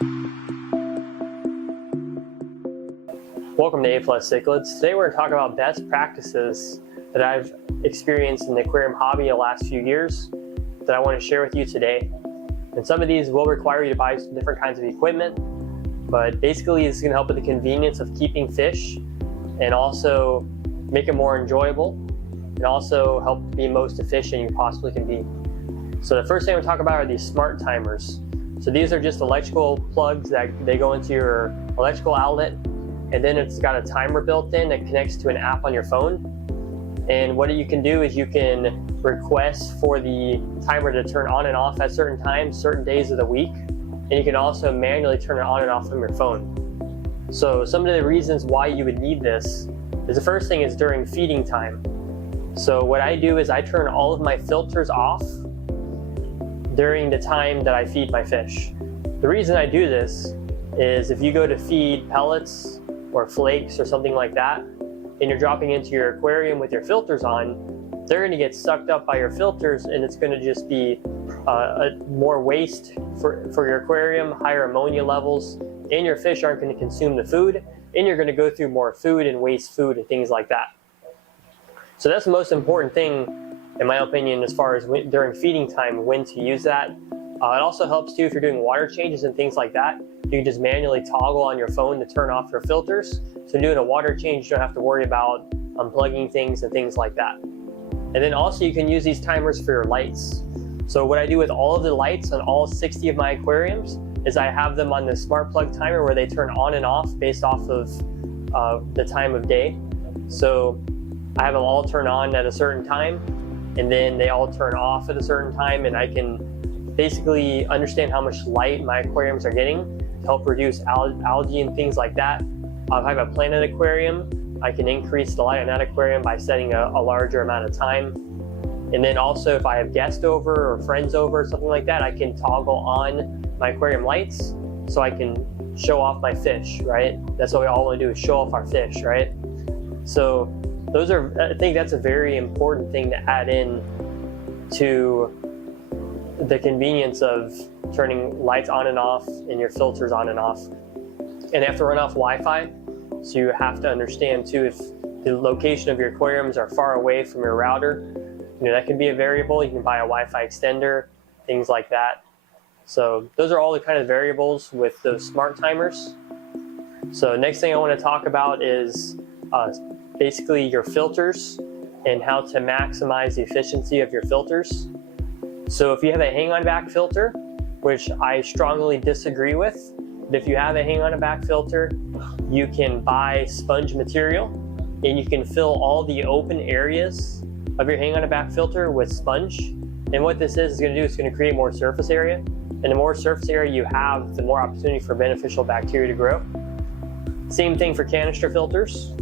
Welcome to A Cichlids. Today we're going to talk about best practices that I've experienced in the aquarium hobby the last few years that I want to share with you today. And some of these will require you to buy some different kinds of equipment, but basically this is going to help with the convenience of keeping fish and also make it more enjoyable and also help to be most efficient you possibly can be. So the first thing we'll talk about are these smart timers. So these are just electrical plugs that they go into your electrical outlet, and then it's got a timer built in that connects to an app on your phone. And what you can do is you can request for the timer to turn on and off at certain times, certain days of the week, and you can also manually turn it on and off from your phone. So some of the reasons why you would need this is, the first thing is during feeding time. So what I do is I turn all of my filters off during the time that I feed my fish. The reason I do this is if you go to feed pellets or flakes or something like that, and you're dropping into your aquarium with your filters on, they're going to get sucked up by your filters, and it's going to just be more waste for your aquarium, higher ammonia levels, and your fish aren't going to consume the food, and you're going to go through more food and waste food and things like that. So that's the most important thing, in my opinion, as far as during feeding time, when to use that. It also helps too if you're doing water changes and things like that. You can just manually toggle on your phone to turn off your filters. So doing a water change, you don't have to worry about unplugging things and things like that. And then also you can use these timers for your lights. So what I do with all of the lights on all 60 of my aquariums is I have them on the smart plug timer where they turn on and off based off of the time of day. So I have them all turn on at a certain time, and then they all turn off at a certain time, and I can basically understand how much light my aquariums are getting to help reduce algae and things like that. If I have a planted aquarium, I can increase the light on that aquarium by setting a larger amount of time. And then also if I have guests over or friends over or something like that, I can toggle on my aquarium lights so I can show off my fish, right? That's what we all want to do, is show off our fish, right? So I think that's a very important thing to add in to the convenience of turning lights on and off and your filters on and off. And they have to run off Wi-Fi, so you have to understand too if the location of your aquariums are far away from your router. That can be a variable. You can buy a Wi-Fi extender, things like that. So those are all the kind of variables with those smart timers. So next thing I want to talk about is basically your filters and how to maximize the efficiency of your filters. So if you have a hang-on back filter, which I strongly disagree with, but if you have a hang-on back filter, you can buy sponge material and you can fill all the open areas of your hang-on back filter with sponge. And what this is going to do is going to create more surface area. And the more surface area you have, the more opportunity for beneficial bacteria to grow. Same thing for canister filters,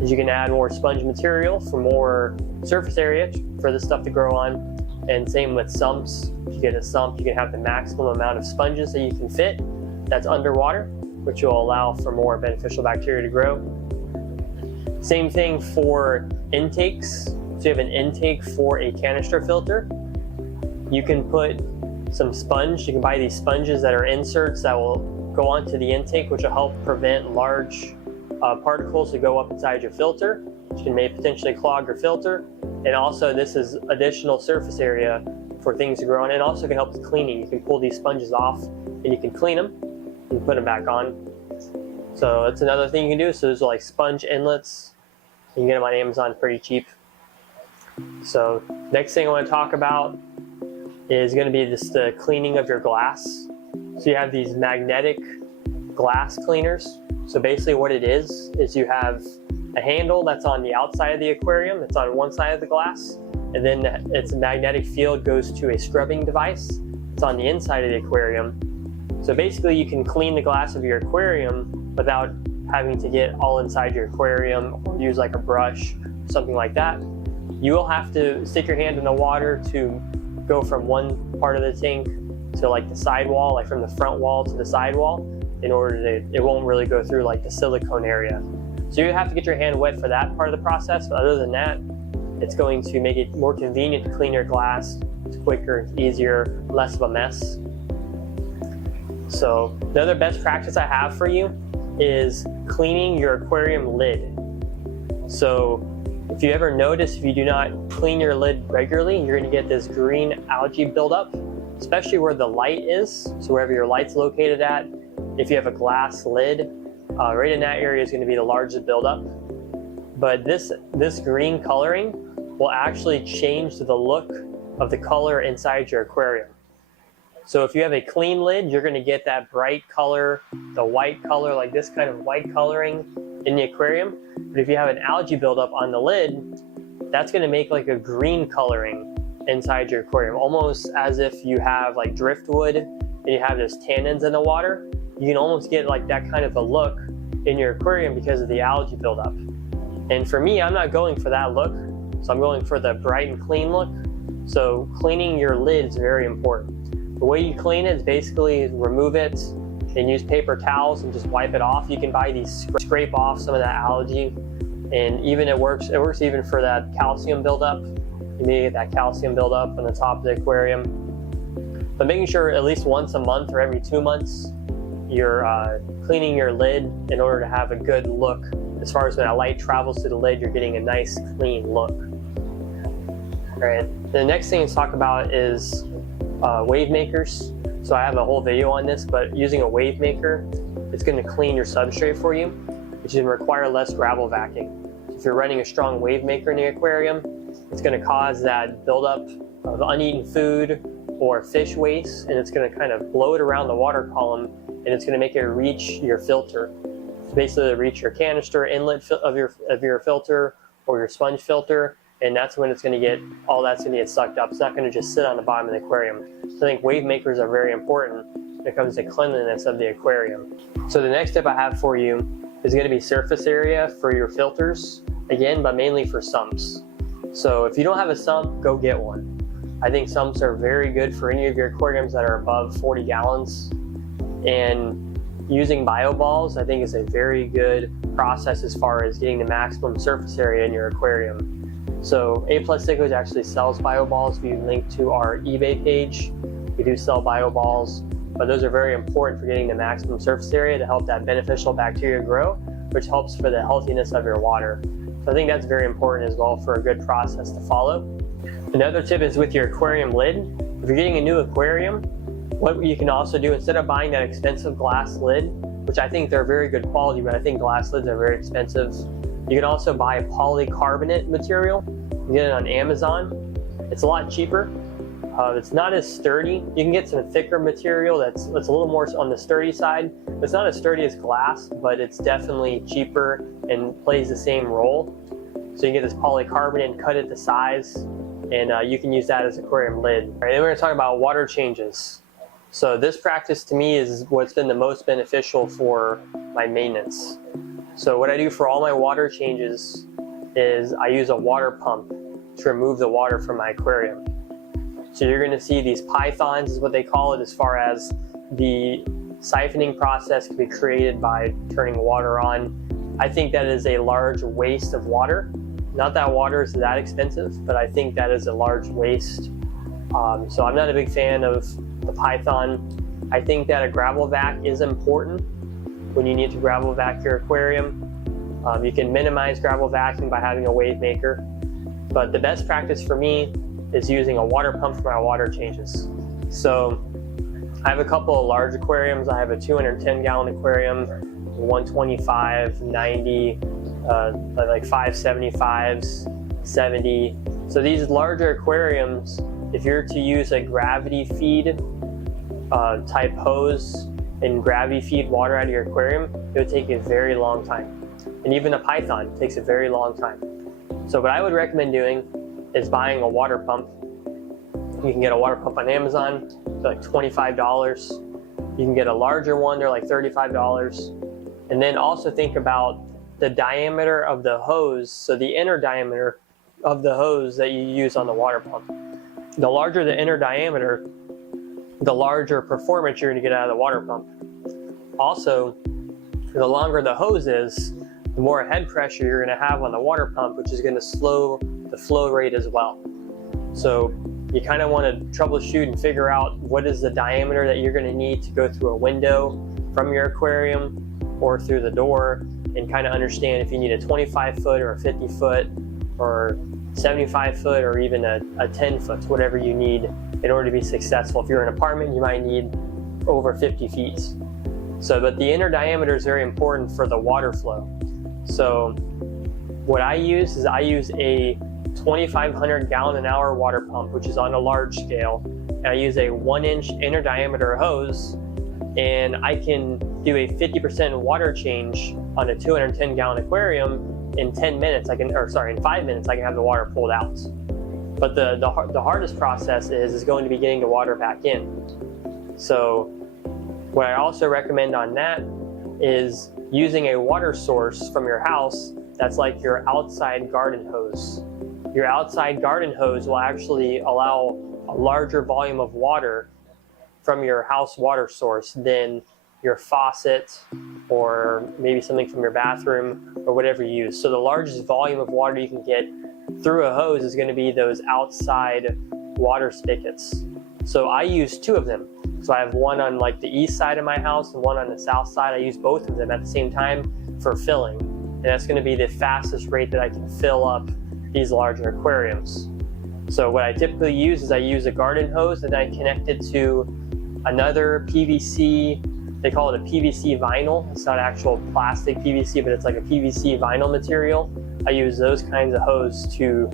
is you can add more sponge material for more surface area for the stuff to grow on. And same with sumps. If you get a sump, you can have the maximum amount of sponges that you can fit that's underwater, which will allow for more beneficial bacteria to grow. Same thing for intakes. So you have an intake for a canister filter. You can put some sponge. You can buy these sponges that are inserts that will go onto the intake, which will help prevent large particles to go up inside your filter, which may potentially clog your filter. And also this is additional surface area for things to grow on, and also can help with cleaning. You can pull these sponges off and you can clean them and put them back on. So that's another thing you can do. So there's like sponge inlets. You can get them on Amazon pretty cheap. So next thing I want to talk about is going to be just the cleaning of your glass. So you have these magnetic glass cleaners. So basically what it is you have a handle that's on the outside of the aquarium. It's on one side of the glass, and then its magnetic field goes to a scrubbing device. It's on the inside of the aquarium. So basically you can clean the glass of your aquarium without having to get all inside your aquarium or use like a brush, something like that. You will have to stick your hand in the water to go from one part of the tank to like the sidewall, like from the front wall to the sidewall, in order to, it won't really go through like the silicone area. So you have to get your hand wet for that part of the process, but other than that, it's going to make it more convenient to clean your glass. It's quicker, it's easier, less of a mess. So the other best practice I have for you is cleaning your aquarium lid. So if you ever notice, if you do not clean your lid regularly, you're going to get this green algae buildup, especially where the light is. So wherever your light's located at, if you have a glass lid, right in that area is going to be the largest buildup. But this green coloring will actually change the look of the color inside your aquarium. So if you have a clean lid, you're going to get that bright color, the white color, like this kind of white coloring in the aquarium. But if you have an algae buildup on the lid, that's going to make like a green coloring inside your aquarium, almost as if you have like driftwood and you have those tannins in the water. You can almost get like that kind of a look in your aquarium because of the algae buildup. And for me, I'm not going for that look, so I'm going for the bright and clean look. So cleaning your lid is very important. The way you clean it is basically remove it and use paper towels and just wipe it off. You can buy these, scrape off some of that algae, and even it works even for that calcium buildup. You may get that calcium buildup on the top of the aquarium. But making sure at least once a month or every 2 months, you're cleaning your lid in order to have a good look. As far as when that light travels to the lid, you're getting a nice clean look. All right, the next thing to talk about is wave makers. So I have a whole video on this, but using a wave maker, it's going to clean your substrate for you, which is going to require less gravel vacuum. If you're running a strong wave maker in the aquarium, it's going to cause that buildup of uneaten food or fish waste, and it's going to kind of blow it around the water column, and it's going to make it reach your filter. So basically reach your canister inlet of your filter or your sponge filter, and that's when it's going to get, all that's going to get sucked up. It's not going to just sit on the bottom of the aquarium. So I think wave makers are very important when it comes to cleanliness of the aquarium. So the next tip I have for you is going to be surface area for your filters, again, but mainly for sumps. So if you don't have a sump, go get one. I think sumps are very good for any of your aquariums that are above 40 gallons. And using bio balls, I think, is a very good process as far as getting the maximum surface area in your aquarium. So A Cichlids actually sells bio balls. If you link to our eBay page, we do sell bio balls, but those are very important for getting the maximum surface area to help that beneficial bacteria grow, which helps for the healthiness of your water. So I think that's very important as well for a good process to follow. Another tip is with your aquarium lid. If you're getting a new aquarium, what you can also do, instead of buying that expensive glass lid, which I think they're very good quality, but I think glass lids are very expensive, you can also buy a polycarbonate material. You can get it on Amazon. It's a lot cheaper. It's not as sturdy. You can get some thicker material that's a little more on the sturdy side. It's not as sturdy as glass, but it's definitely cheaper and plays the same role. So you can get this polycarbonate and cut it to size, and you can use that as an aquarium lid. All right, then we're going to talk about water changes. So this practice to me is what's been the most beneficial for my maintenance. So what I do for all my water changes is I use a water pump to remove the water from my aquarium. So you're going to see these pythons is what they call it, as far as the siphoning process can be created by turning water on. I think that is a large waste of water. Not that water is that expensive, but I think that is a large waste. So I'm not a big fan of the python. I think that a gravel vac is important when you need to gravel vac your aquarium. You can minimize gravel vacuum by having a wave maker, but the best practice for me is using a water pump for my water changes. So I have a couple of large aquariums. I have a 210 gallon aquarium, 125, 90, like 575s, 70. So these larger aquariums, if you're to use a gravity feed type hose and gravity feed water out of your aquarium, it would take a very long time. And even a python takes a very long time. So what I would recommend doing is buying a water pump. You can get a water pump on Amazon for like $25. You can get a larger one, they're like $35. And then also think about the diameter of the hose, so the inner diameter of the hose that you use on the water pump. The larger the inner diameter, the larger performance you're going to get out of the water pump. Also, the longer the hose is, the more head pressure you're going to have on the water pump, which is going to slow the flow rate as well. So you kind of want to troubleshoot and figure out what is the diameter that you're going to need to go through a window from your aquarium or through the door, and kind of understand if you need a 25 foot or a 50 foot or 75 foot or even a 10 foot, whatever you need in order to be successful. If you're in an apartment, you might need over 50 feet. So, but the inner diameter is very important for the water flow. So what I use is I use a 2,500 gallon an hour water pump, which is on a large scale. And I use a 1-inch inner diameter hose, and I can do a 50% water change on a 210 gallon aquarium in 10 minutes. In 5 minutes, I can have the water pulled out. But the hardest process is going to be getting the water back in. So what I also recommend on that is using a water source from your house that's like your outside garden hose. Your outside garden hose will actually allow a larger volume of water from your house water source than your faucet or maybe something from your bathroom or whatever you use. So the largest volume of water you can get through a hose is going to be those outside water spigots. So I use 2 of them. So I have one on like the east side of my house and one on the south side. I use both of them at the same time for filling. And that's going to be the fastest rate that I can fill up these larger aquariums. So what I typically use is I use a garden hose and I connect it to another PVC, they call it a PVC vinyl. It's not actual plastic PVC, but it's like a PVC vinyl material. I use those kinds of hose to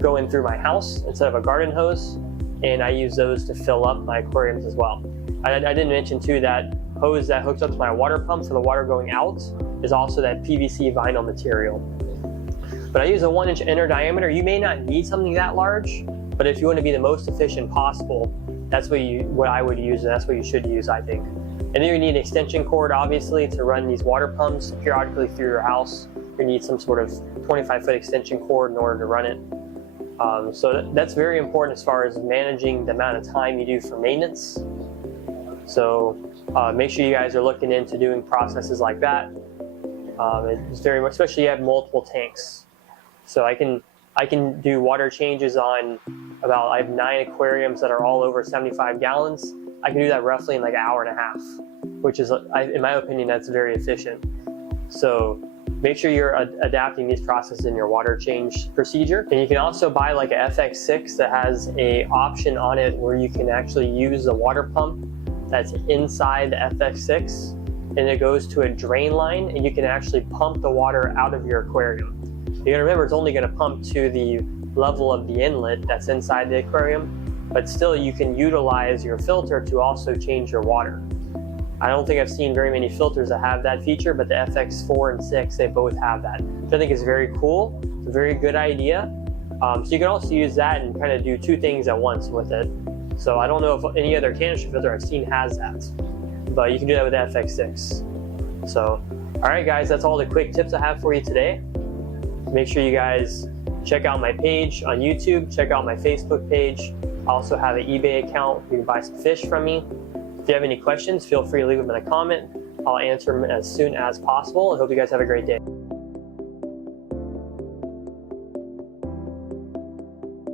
go in through my house instead of a garden hose, and I use those to fill up my aquariums as well. I didn't mention too that hose that hooks up to my water pump for the water going out is also that PVC vinyl material. But I use a 1-inch inner diameter. You may not need something that large, but if you want to be the most efficient possible, that's what I would use, and that's what you should use, I think. And then you need an extension cord, obviously, to run these water pumps periodically through your house. You need some sort of 25-foot extension cord in order to run it. So that's very important as far as managing the amount of time you do for maintenance. So make sure you guys are looking into doing processes like that. It's very much, especially if you have multiple tanks. So I can do water changes on I have 9 aquariums that are all over 75 gallons. I can do that roughly in like an hour and a half, which is, in my opinion, that's very efficient. So make sure you're adapting these processes in your water change procedure. And you can also buy like a FX6 that has an option on it where you can actually use a water pump that's inside the FX6, and it goes to a drain line, and you can actually pump the water out of your aquarium. You gotta remember, it's only gonna pump to the level of the inlet that's inside the aquarium, but still you can utilize your filter to also change your water. I don't think I've seen very many filters that have that feature, but the FX4 and 6, they both have that, which I think is very cool. It's a very good idea. So you can also use that and kind of do 2 things at once with it. So I don't know if any other canister filter I've seen has that, but you can do that with the FX6. So, all right guys, that's all the quick tips I have for you today. Make sure you guys check out my page on YouTube, check out my Facebook page. I also have an eBay account. You can buy some fish from me. If you have any questions, feel free to leave them in a comment. I'll answer them as soon as possible. I hope you guys have a great day.